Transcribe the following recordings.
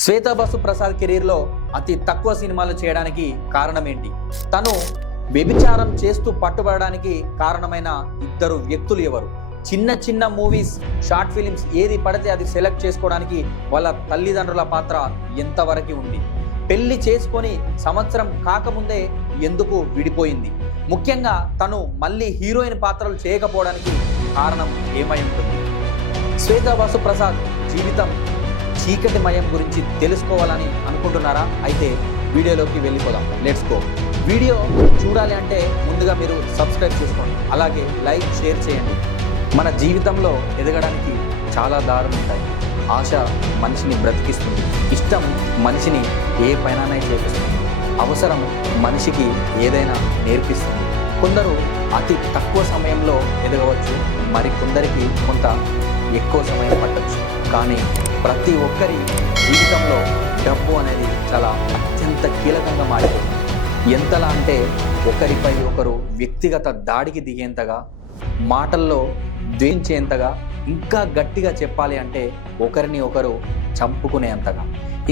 Shweta bus Prasad కెరీర్లో అతి తక్కువ సినిమాలు చేయడానికి కారణం ఏంటి? తను వ్యభిచారం చేస్తూ పట్టుబడడానికి కారణమైన ఇద్దరు వ్యక్తులు ఎవరు? చిన్న చిన్న మూవీస్, షార్ట్ ఫిలిమ్స్ ఏది పడితే అది సెలెక్ట్ చేసుకోవడానికి వాళ్ళ తల్లిదండ్రుల పాత్ర ఎంతవరకు ఉంది? పెళ్లి చేసుకొని సంవత్సరం కాకముందే ఎందుకు విడిపోయింది? ముఖ్యంగా తను మళ్ళీ హీరోయిన్ పాత్రలు చేయకపోవడానికి కారణం ఏమై ఉంటుంది? శ్వేతా బసు ప్రసాద్ జీవితం చీకటిమయం గురించి తెలుసుకోవాలని అనుకుంటున్నారా? అయితే వీడియోలోకి వెళ్ళిపోదాం. Let's go. వీడియో చూడాలి అంటే ముందుగా మీరు సబ్స్క్రైబ్ చేసుకోండి, అలాగే లైక్, షేర్ చేయండి. మన జీవితంలో ఎదగడానికి చాలా దారులు ఉంటాయి. ఆశ మనిషిని బ్రతికిస్తుంది, ఇష్టం మనిషిని ఏ పైననే చేపిస్తుంది, అవసరం మనిషికి ఏదైనా నేర్పిస్తుంది. కొందరు అతి తక్కువ సమయంలో ఎదగవచ్చు, మరికొందరికి కొంత ఎక్కువ సమయం పట్టవచ్చు. కానీ ప్రతి ఒక్కరి జీవితంలో డబ్బు అనేది చాలా అత్యంత కీలకంగా మారిపోతుంది. ఎంతలా అంటే ఒకరిపై ఒకరు వ్యక్తిగత దాడికి దిగేంతగా, మాటల్లో ద్వేషించేంతగా, ఇంకా గట్టిగా చెప్పాలి అంటే ఒకరిని ఒకరు చంపుకునేంతగా.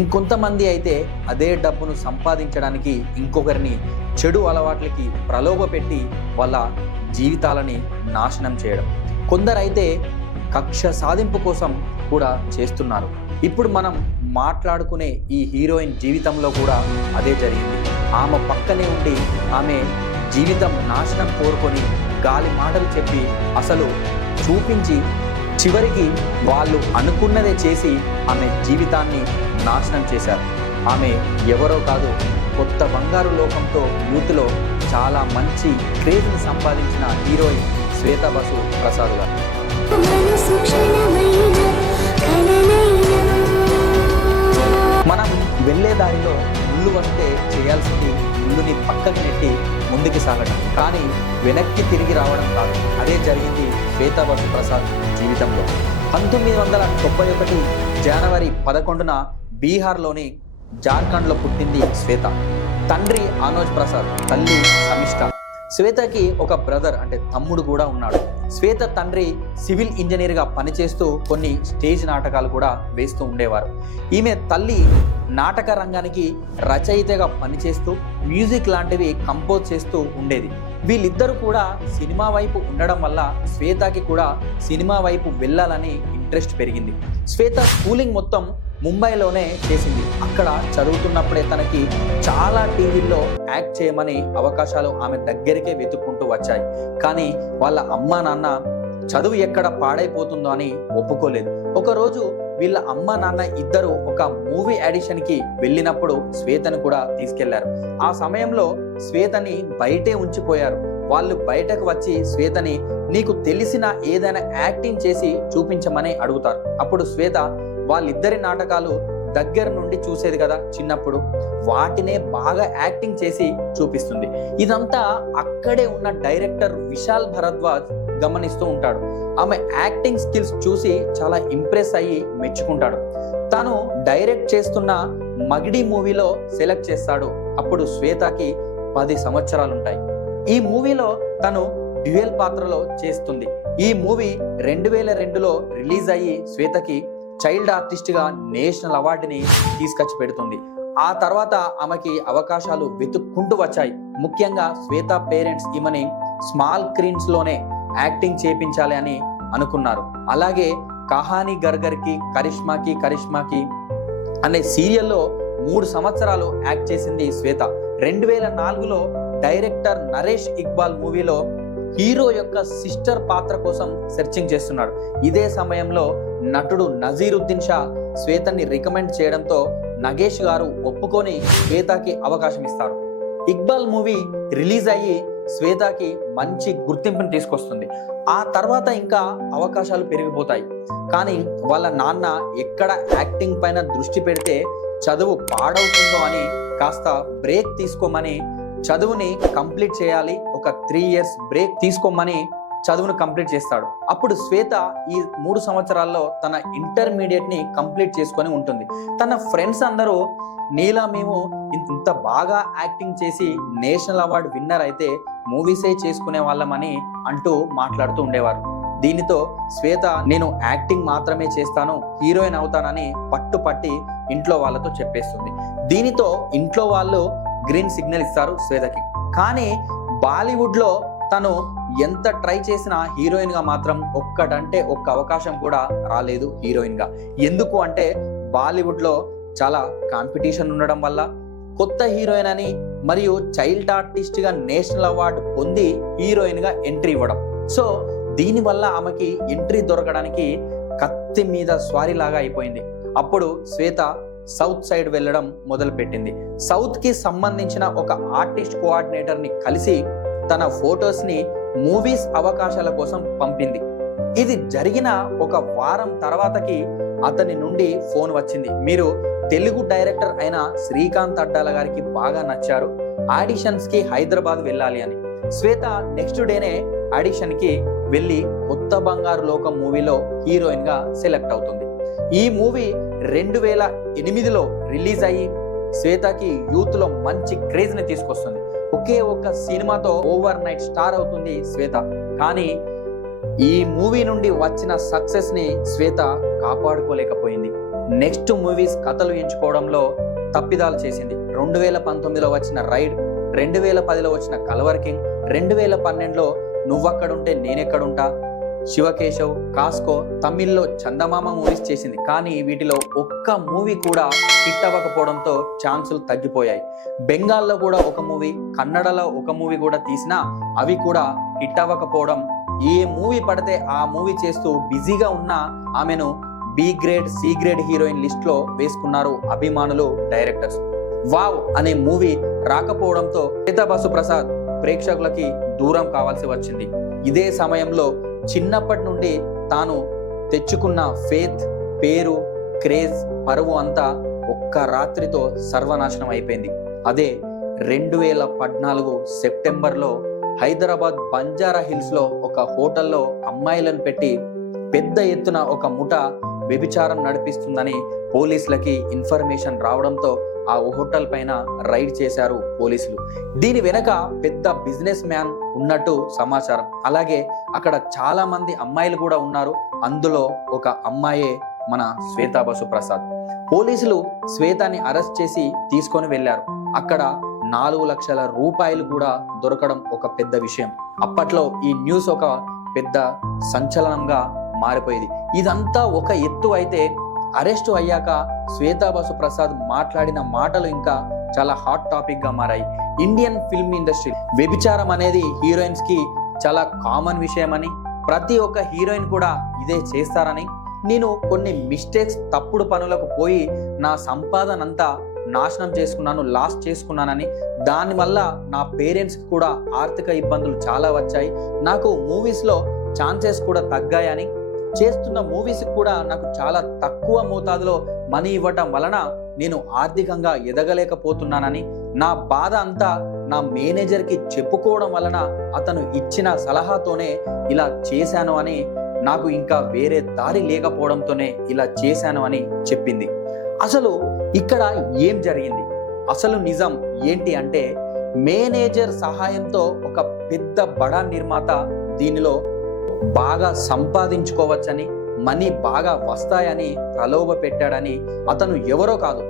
ఇంకొంతమంది అయితే అదే డబ్బును సంపాదించడానికి ఇంకొకరిని చెడు అలవాట్లకి ప్రలోభపెట్టి వాళ్ళ జీవితాలని నాశనం చేయడం. కొందరైతే కక్ష సాధింపు కోసం కూడా చేస్తున్నారు. ఇప్పుడు మనం మాట్లాడుకునే ఈ హీరోయిన్ జీవితంలో కూడా అదే జరిగింది. ఆమె పక్కనే ఉండి ఆమె జీవితం నాశనం కోరుకొని గాలి మాటలు చెప్పి అసలు చూపించి చివరికి వాళ్ళు అనుకున్నదే చేసి ఆమె జీవితాన్ని నాశనం చేశారు. ఆమె ఎవరో కాదు, కొత్త బంగారు లోకంతో యూత్లో చాలా మంచి క్రేజ్ని సంపాదించిన హీరోయిన్ శ్వేతా బసు ప్రసాద్ గారు. మనం వెళ్ళే దారిలో ముళ్ళు వస్తే చేయాల్సింది ముళ్ళుని పక్కకి నెట్టి ముందుకు సాగడం, కానీ వెనక్కి తిరిగి రావడం కాదు. అదే జరిగింది శ్వేతా బసు ప్రసాద్ జీవితంలో. 1991 జనవరి 11న బీహార్లోని జార్ఖండ్లో పుట్టింది శ్వేత. తండ్రి అనోజ్ ప్రసాద్, తల్లి సమిష్ట. శ్వేతకి ఒక బ్రదర్ అంటే తమ్ముడు కూడా ఉన్నాడు. శ్వేత తండ్రి సివిల్ ఇంజనీర్గా పనిచేస్తూ కొన్ని స్టేజ్ నాటకాలు కూడా వేస్తూ ఉండేవారు. ఈమె తల్లి నాటక రంగానికి రచయితగా పనిచేస్తూ మ్యూజిక్ లాంటివి కంపోజ్ చేస్తూ ఉండేది. వీళ్ళిద్దరూ కూడా సినిమా వైపు ఉండడం వల్ల శ్వేతకి కూడా సినిమా వైపు వెళ్ళాలని ఇంట్రెస్ట్ పెరిగింది. శ్వేత స్కూలింగ్ మొత్తం ముంబైలోనే చేసింది. అక్కడ చదువుతున్నప్పుడే తనకి చాలా టీవీల్లో యాక్ట్ చేయమని అవకాశాలు ఆమె దగ్గరికే వెతుక్కుంటూ వచ్చాయి. కానీ వాళ్ళ అమ్మా నాన్న చదువు ఎక్కడ పాడైపోతుందో అని ఒప్పుకోలేదు. ఒకరోజు వీళ్ళ అమ్మా నాన్న ఇద్దరు ఒక మూవీ ఆడిషన్కి వెళ్ళినప్పుడు శ్వేతను కూడా తీసుకెళ్లారు. ఆ సమయంలో శ్వేతని బయటే ఉంచిపోయారు. వాళ్ళు బయటకు వచ్చి శ్వేతని నీకు తెలిసిన ఏదైనా యాక్టింగ్ చేసి చూపించమని అడుగుతారు. అప్పుడు శ్వేత వాళ్ళిద్దరి నాటకాలు దగ్గర నుండి చూసేది కదా చిన్నప్పుడు, వాటినే బాగా యాక్టింగ్ చేసి చూపిస్తుంది. ఇదంతా అక్కడే ఉన్న డైరెక్టర్ విశాల్ భరద్వాజ్ గమనిస్తూ ఉంటాడు. ఆమె యాక్టింగ్ స్కిల్స్ చూసి చాలా ఇంప్రెస్ అయ్యి మెచ్చుకుంటాడు. తను డైరెక్ట్ చేస్తున్న మగిడి మూవీలో సెలెక్ట్ చేస్తాడు. అప్పుడు శ్వేతకి 10 సంవత్సరాలు ఉంటాయి. ఈ మూవీలో తను డ్యూయల్ పాత్రలో చేస్తుంది. ఈ మూవీ 2002లో రిలీజ్ అయ్యి శ్వేతకి చైల్డ్ ఆర్టిస్ట్గా నేషనల్ అవార్డుని తీసుకొచ్చి పెడుతుంది. ఆ తర్వాత ఆమెకి అవకాశాలు వెతుక్కుంటూ వచ్చాయి. ముఖ్యంగా శ్వేత పేరెంట్స్ ఈమెని స్మాల్ స్క్రీన్స్లోనే యాక్టింగ్ చేపించాలి అని అనుకున్నారు. అలాగే కహానీ గర్గర్కి కరిష్మాకి అనే సీరియల్లో 3 సంవత్సరాలు యాక్ట్ చేసింది శ్వేత. 2004లో డైరెక్టర్ నరేష్ ఇక్బాల్ మూవీలో హీరో యొక్క సిస్టర్ పాత్ర కోసం సెర్చింగ్ చేస్తున్నాడు. ఇదే సమయంలో నటుడు నజీరుద్దీన్ షా శ్వేతని రికమెండ్ చేయడంతో నగేష్ గారు ఒప్పుకొని శ్వేతకి అవకాశం ఇస్తారు. ఇక్బాల్ మూవీ రిలీజ్ అయ్యి శ్వేతకి మంచి గుర్తింపుని తీసుకొస్తుంది. ఆ తర్వాత ఇంకా అవకాశాలు పెరిగిపోతాయి. కానీ వాళ్ళ నాన్న ఎక్కడ యాక్టింగ్ పైన దృష్టి పెడితే చదువు పాడవుతుందో అని కాస్త బ్రేక్ తీసుకోమని, చదువుని కంప్లీట్ చేయాలి, ఒక 3 years బ్రేక్ తీసుకోమని చదువును కంప్లీట్ చేస్తాడు. అప్పుడు శ్వేత ఈ 3 సంవత్సరాల్లో తన ఇంటర్మీడియట్ని కంప్లీట్ చేసుకొని ఉంటుంది. తన ఫ్రెండ్స్ అందరూ నీలా మేము ఇంత బాగా యాక్టింగ్ చేసి నేషనల్ అవార్డు విన్నర్ అయితే మూవీసే చేసుకునే వాళ్ళమని అంటూ మాట్లాడుతూ ఉండేవారు. దీనితో శ్వేత నేను యాక్టింగ్ మాత్రమే చేస్తాను, హీరోయిన్ అవుతానని పట్టుపట్టి ఇంట్లో వాళ్ళతో చెప్పేస్తుంది. దీనితో ఇంట్లో వాళ్ళు గ్రీన్ సిగ్నల్ ఇస్తారు శ్వేతకి. కానీ బాలీవుడ్లో తను ఎంత ట్రై చేసినా హీరోయిన్గా మాత్రం ఒక్కటంటే ఒక్క అవకాశం కూడా రాలేదు హీరోయిన్గా. ఎందుకు అంటే బాలీవుడ్లో చాలా కాంపిటీషన్ ఉండడం వల్ల, కొత్త హీరోయిన్ అని మరియు చైల్డ్ ఆర్టిస్ట్గా నేషనల్ అవార్డు పొంది హీరోయిన్గా ఎంట్రీ ఇవ్వడం. సో దీనివల్ల ఆమెకి ఎంట్రీ దొరకడానికి కత్తి మీద స్వారీ లాగా అయిపోయింది. అప్పుడు శ్వేత సౌత్ సైడ్ వెళ్ళడం మొదలుపెట్టింది. సౌత్కి సంబంధించిన ఒక ఆర్టిస్ట్ కోఆర్డినేటర్ని కలిసి తన ఫొటోస్ని మూవీస్ అవకాశాల కోసం పంపింది. ఇది జరిగిన ఒక వారం తర్వాతకి అతని నుండి ఫోన్ వచ్చింది. మీరు తెలుగు డైరెక్టర్ అయిన శ్రీకాంత్ అడ్డాల గారికి బాగా నచ్చారు, ఆడిషన్స్కి హైదరాబాద్ వెళ్ళాలి అని. శ్వేత నెక్స్ట్ డేనే ఆడిషన్కి వెళ్ళి కొత్త బంగారు లోకం మూవీలో హీరోయిన్గా సెలెక్ట్ అవుతుంది. ఈ మూవీ 2008లో రిలీజ్ అయ్యి శ్వేతకి యూత్లో మంచి క్రేజ్ని తీసుకొస్తుంది. ఒకే ఒక్క సినిమాతో ఓవర్ నైట్ స్టార్ అవుతుంది శ్వేత. కానీ ఈ మూవీ నుండి వచ్చిన సక్సెస్ని శ్వేత కాపాడుకోలేకపోయింది. నెక్స్ట్ మూవీస్ కథలు ఎంచుకోవడంలో తప్పిదాలు చేసింది. 2019లో వచ్చిన రైడ్, 2010లో వచ్చిన కల్వర్ కింగ్, 2012లో నువ్వక్కడుంటే నేనెక్కడుంటా, శివకేశవ్, కాస్కో, తమిళ్లో చందమామ మూవీస్ చేసింది. కానీ వీటిలో ఒక్క మూవీ కూడా హిట్ అవ్వకపోవడంతో ఛాన్సులు తగ్గిపోయాయి. బెంగాల్లో కూడా ఒక మూవీ, కన్నడలో ఒక మూవీ కూడా తీసినా అవి కూడా హిట్ అవ్వకపోవడం, ఏ మూవీ పడితే ఆ మూవీ చేస్తూ బిజీగా ఉన్న ఆమెను B grade, C grade heroine లిస్ట్లో వేసుకున్నారు అభిమానులు, డైరెక్టర్స్. వావ్ అనే మూవీ రాకపోవడంతో శ్వేతా బసు ప్రసాద్ ప్రేక్షకులకి దూరం కావాల్సి వచ్చింది. ఇదే సమయంలో చిన్నప్పటి నుండి తాను తెచ్చుకున్న ఫేత్, పేరు, క్రేజ్, పరువు అంతా ఒక్క రాత్రితో సర్వనాశనం అయిపోయింది. అదే 2014 సెప్టెంబర్లో హైదరాబాద్ బంజారా హిల్స్లో ఒక హోటల్లో అమ్మాయిలను పెట్టి పెద్ద ఎత్తున ఒక ముఠ వ్యభిచారం నడిపిస్తుందని పోలీసులకి ఇన్ఫర్మేషన్ రావడంతో ఆ హోటల్ పైన రైడ్ చేశారు పోలీసులు. దీని వెనక పెద్ద బిజినెస్ మ్యాన్ ఉన్నట్టు సమాచారం. అలాగే అక్కడ చాలా మంది అమ్మాయిలు కూడా ఉన్నారు. అందులో ఒక అమ్మాయే మన శ్వేతా బసు ప్రసాద్. పోలీసులు శ్వేతాని అరెస్ట్ చేసి తీసుకొని వెళ్ళారు. అక్కడ 4 లక్షల రూపాయలు కూడా దొరకడం ఒక పెద్ద విషయం. అప్పట్లో ఈ న్యూస్ ఒక పెద్ద సంచలనంగా మారిపోయింది. ఇదంతా ఒక ఎత్తు అయితే, అరెస్టు అయ్యాక శ్వేతా బసు ప్రసాద్ మాట్లాడిన మాటలు ఇంకా చాలా హాట్ టాపిక్ గా మారాయి. ఇండియన్ ఫిల్మ్ ఇండస్ట్రీ వ్యభిచారం అనేది హీరోయిన్స్ కి చాలా కామన్ విషయం అని, ప్రతి ఒక్క హీరోయిన్ కూడా ఇదే చేస్తారని, నేను కొన్ని మిస్టేక్స్, తప్పుడు పనులకు పోయి నా సంపాదన అంతా నాశనం చేసుకున్నాను, లాస్ చేసుకున్నానని, దానివల్ల నా పేరెంట్స్కి కూడా ఆర్థిక ఇబ్బందులు చాలా వచ్చాయి, నాకు మూవీస్లో ఛాన్సెస్ కూడా తగ్గాయని, చేస్తున్న మూవీస్ కూడా నాకు చాలా తక్కువ మోతాదులో మనీ ఇవ్వటం వలన నేను ఆర్థికంగా ఎదగలేకపోతున్నానని, నా బాధ అంతా నా మేనేజర్కి చెప్పుకోవడం వలన అతను ఇచ్చిన సలహాతోనే ఇలా చేశాను అని, నాకు ఇంకా వేరే దారి లేకపోవడంతోనే ఇలా చేశాను అని చెప్పింది. అసలు ఇక్కడ ఏం జరిగింది, అసలు నిజం ఏంటి అంటే, మేనేజర్ సహాయంతో ఒక పెద్ద బడా నిర్మాత దీనిలో బాగా సంపాదించుకోవచ్చని, మనీ బాగా వస్తాయని ప్రలోభ పెట్టాడని, అతను ఎవరో కాదు,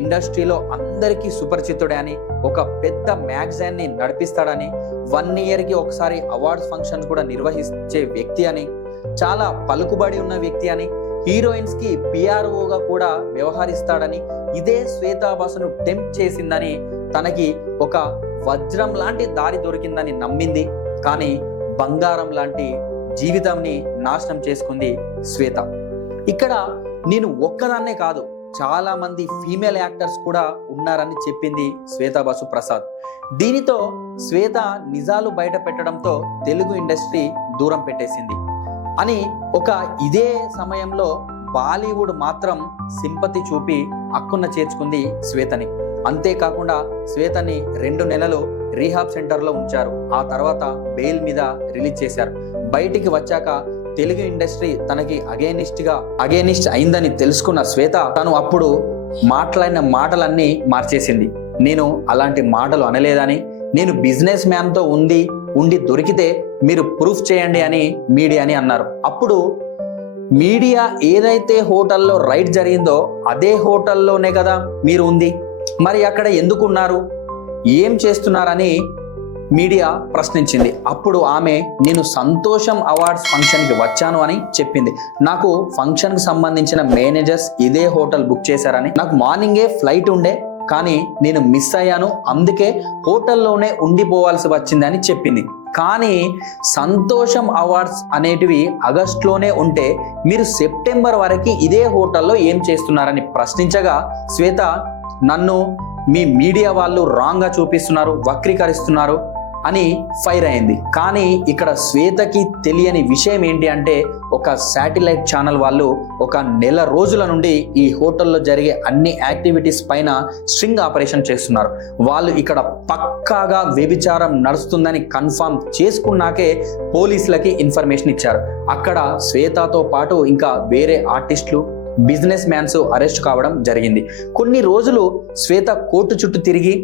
ఇండస్ట్రీలో అందరికీ సుపరిచితుడే అని, ఒక పెద్ద మ్యాగజైన్ని నడిపిస్తాడని, 1 ఇయర్కి ఒకసారి అవార్డ్స్ ఫంక్షన్స్ కూడా నిర్వహించే వ్యక్తి అని, చాలా పలుకుబడి ఉన్న వ్యక్తి అని, హీరోయిన్స్ కి పిఆర్ఓగా కూడా వ్యవహరిస్తాడని, ఇదే శ్వేతా బసును టెంప్ట్ చేసిందని, తనకి ఒక వజ్రం లాంటి దారి దొరికిందని నమ్మింది. కానీ బంగారం లాంటి జీవితాన్ని నాశనం చేసుకుంది శ్వేత. ఇక్కడ నేను ఒక్కదాన్నే కాదు, చాలా మంది ఫీమేల్ యాక్టర్స్ కూడా ఉన్నారని చెప్పింది శ్వేతా బసు ప్రసాద్. దీనితో శ్వేత నిజాలు బయట పెట్టడంతో తెలుగు ఇండస్ట్రీ దూరం పెట్టేసింది అని, ఒక ఇదే సమయంలో బాలీవుడ్ మాత్రం సింపతి చూపి అక్కున చేర్చుకుంది శ్వేతని. అంతేకాకుండా శ్వేతని 2 నెలలు రీహాబ్ సెంటర్లో ఉంచారు. ఆ తర్వాత బెయిల్ మీద రిలీజ్ చేశారు. బయటికి వచ్చాక తెలుగు ఇండస్ట్రీ తనకి అగేనిస్ట్ అయిందని తెలుసుకున్న శ్వేత తను అప్పుడు మాట్లాడిన మాటలన్నీ మార్చేసింది. నేను అలాంటి మాటలు అనలేదని, నేను బిజినెస్ మ్యాన్తో ఉండి దొరికితే మీరు ప్రూఫ్ చేయండి అని మీడియాని అన్నారు. అప్పుడు మీడియా ఏదైతే హోటల్లో రైడ్ జరిగిందో అదే హోటల్లోనే కదా మీరు ఉంది, మరి అక్కడ ఎందుకు ఉన్నారు, ఏం చేస్తున్నారని మీడియా ప్రశ్నించింది. అప్పుడు ఆమె నేను సంతోషం అవార్డ్స్ ఫంక్షన్కి వచ్చాను అని చెప్పింది. నాకు ఫంక్షన్కి సంబంధించిన మేనేజర్స్ ఇదే హోటల్ బుక్ చేశారని, నాకు మార్నింగే ఫ్లైట్ ఉండే కానీ నేను మిస్ అయ్యాను, అందుకే హోటల్లోనే ఉండిపోవాల్సి వచ్చిందని చెప్పింది. కానీ సంతోషం అవార్డ్స్ అనేటివి ఆగస్టులోనే ఉంటే మీరు సెప్టెంబర్ వరకు ఇదే హోటల్లో ఏం చేస్తున్నారని ప్రశ్నించగా శ్వేత నన్ను మీ మీడియా వాళ్ళు రాంగ్గా చూపిస్తున్నారు, వక్రీకరిస్తున్నారు అని ఫైర్ అయింది. కానీ ఇక్కడ శ్వేతకి తెలియని విషయం ఏంటి అంటే ఒక శాటిలైట్ ఛానల్ వాళ్ళు ఒక నెల రోజుల నుండి ఈ హోటల్లో జరిగే అన్ని యాక్టివిటీస్ పైన స్ట్రింగ్ ఆపరేషన్ చేస్తున్నారు. వాళ్ళు ఇక్కడ పక్కాగా వ్యభిచారం నడుస్తుందని కన్ఫర్మ్ చేసుకున్నాకే పోలీసులకి ఇన్ఫర్మేషన్ ఇచ్చారు. అక్కడ శ్వేతతో పాటు ఇంకా వేరే ఆర్టిస్టులు, బిజినెస్ మ్యాన్స్ అరెస్ట్ కావడం జరిగింది. కొన్ని రోజులు శ్వేత కోర్టు చుట్టూ తిరిగి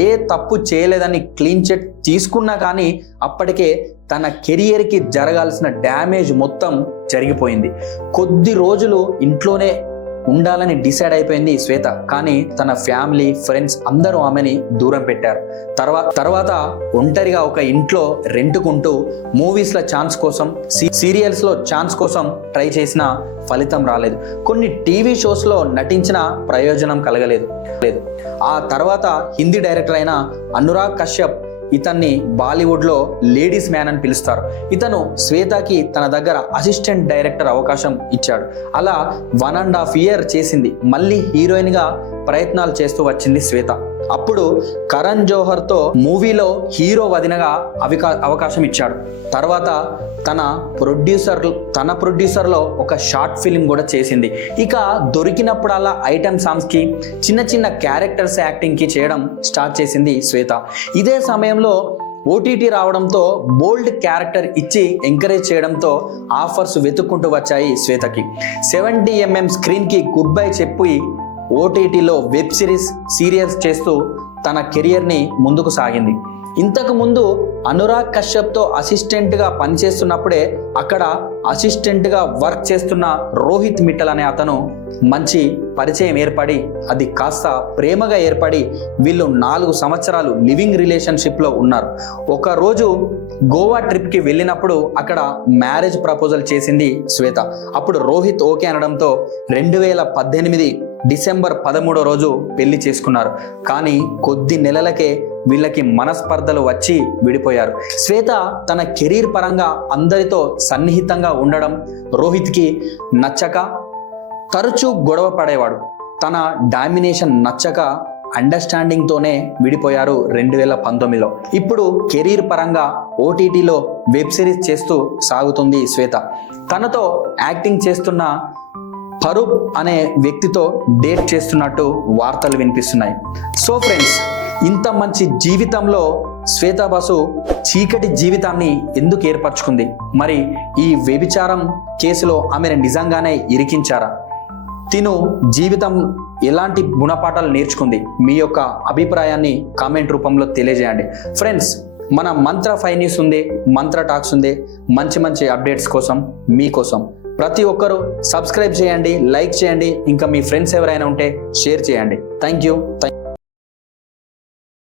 ఏ తప్పు చేయలేదని క్లీన్ చిట్ తీసుకున్నా కానీ అప్పటికే తన కెరియర్కి జరగాల్సిన డ్యామేజ్ మొత్తం జరిగిపోయింది. కొద్ది రోజులు ఇంట్లోనే ఉండాలని డిసైడ్ అయిపోయింది శ్వేత. కానీ తన ఫ్యామిలీ, ఫ్రెండ్స్ అందరూ ఆమెని దూరం పెట్టారు. తర్వాత ఒంటరిగా ఒక ఇంట్లో రెంటుకుంటూ మూవీస్లో ఛాన్స్ కోసం, సీరియల్స్లో ఛాన్స్ కోసం ట్రై చేసిన ఫలితం రాలేదు. కొన్ని టీవీ షోస్లో నటించిన ప్రయోజనం కలగలేదు. ఆ తర్వాత హిందీ డైరెక్టర్ అయిన అనురాగ్ కశ్యప్ ఇతన్ని బాలీవుడ్లో లేడీస్ మ్యాన్ అని పిలుస్తారు. ఇతను శ్వేతకి తన దగ్గర అసిస్టెంట్ డైరెక్టర్ అవకాశం ఇచ్చాడు. అలా 1.5 years చేసింది. మళ్ళీ హీరోయిన్గా ప్రయత్నాలు చేస్తూ వచ్చింది శ్వేత. అప్పుడు కరణ్ జోహర్తో మూవీలో హీరో వదినగా అవకాశం ఇచ్చాడు. తర్వాత తన ప్రొడ్యూసర్లో ఒక షార్ట్ ఫిల్మ్ కూడా చేసింది. ఇక దొరికినప్పుడల్లా ఐటమ్ సాంగ్స్కి, చిన్న చిన్న క్యారెక్టర్స్ యాక్టింగ్కి చేయడం స్టార్ట్ చేసింది శ్వేత. ఇదే సమయంలో ఓటీటీ రావడంతో బోల్డ్ క్యారెక్టర్ ఇచ్చి ఎంకరేజ్ చేయడంతో ఆఫర్స్ వెతుక్కుంటూ వచ్చాయి శ్వేతకి. 70mm స్క్రీన్కి గుడ్ బై చెప్పి ఓటీటీలో వెబ్ సిరీస్, సీరియల్స్ చేస్తూ తన కెరియర్ని ముందుకు సాగింది. ఇంతకు ముందు అనురాగ్ కశ్యప్తో అసిస్టెంట్గా పనిచేస్తున్నప్పుడే అక్కడ అసిస్టెంట్గా వర్క్ చేస్తున్న రోహిత్ మిట్టల్ అనే అతను మంచి పరిచయం ఏర్పడి అది కాస్త ప్రేమగా ఏర్పడి వీళ్ళు 4 సంవత్సరాలు లివింగ్ రిలేషన్షిప్లో ఉన్నారు. ఒక రోజు గోవా ట్రిప్కి వెళ్ళినప్పుడు అక్కడ మ్యారేజ్ ప్రపోజల్ చేసింది శ్వేత. అప్పుడు రోహిత్ ఓకే అనడంతో 2018 డిసెంబర్ 13వ రోజు పెళ్లి చేసుకున్నారు. కానీ కొద్ది నెలలకే వీళ్ళకి మనస్పర్ధలు వచ్చి విడిపోయారు. శ్వేత తన కెరీర్ పరంగా అందరితో సన్నిహితంగా ఉండడం రోహిత్కి నచ్చక తరచూ గొడవ పడేవాడు. తన డామినేషన్ నచ్చక అండర్స్టాండింగ్తోనే విడిపోయారు 2019లో. ఇప్పుడు కెరీర్ పరంగా ఓటీటీలో వెబ్ సిరీస్ చేస్తూ సాగుతుంది శ్వేత. తనతో యాక్టింగ్ చేస్తున్న ఫరూక్ అనే వ్యక్తితో డేట్ చేస్తున్నట్టు వార్తలు వినిపిస్తున్నాయి. సో ఫ్రెండ్స్, ఇంత మంచి జీవితంలో శ్వేత బసు చీకటి జీవితాన్ని ఎందుకు ఏర్పరచుకుంది? మరి ఈ వ్యభిచారం కేసులో ఆమెను నిజంగానే ఇరికించారా? తిను జీవితం ఎలాంటి గుణపాఠాలు నేర్చుకుంది? మీ యొక్క అభిప్రాయాన్ని కామెంట్ రూపంలో తెలియజేయండి. ఫ్రెండ్స్, మన మంత్ర 5 న్యూస్ ఉంది, మంత్ర టాక్స్ ఉంది. మంచి మంచి అప్డేట్స్ కోసం మీకోసం ప్రతి ఒక్కరూ సబ్స్క్రైబ్ చేయండి, లైక్ చేయండి, ఇంకా మీ ఫ్రెండ్స్ ఎవరైనా ఉంటే షేర్ చేయండి. Thank you.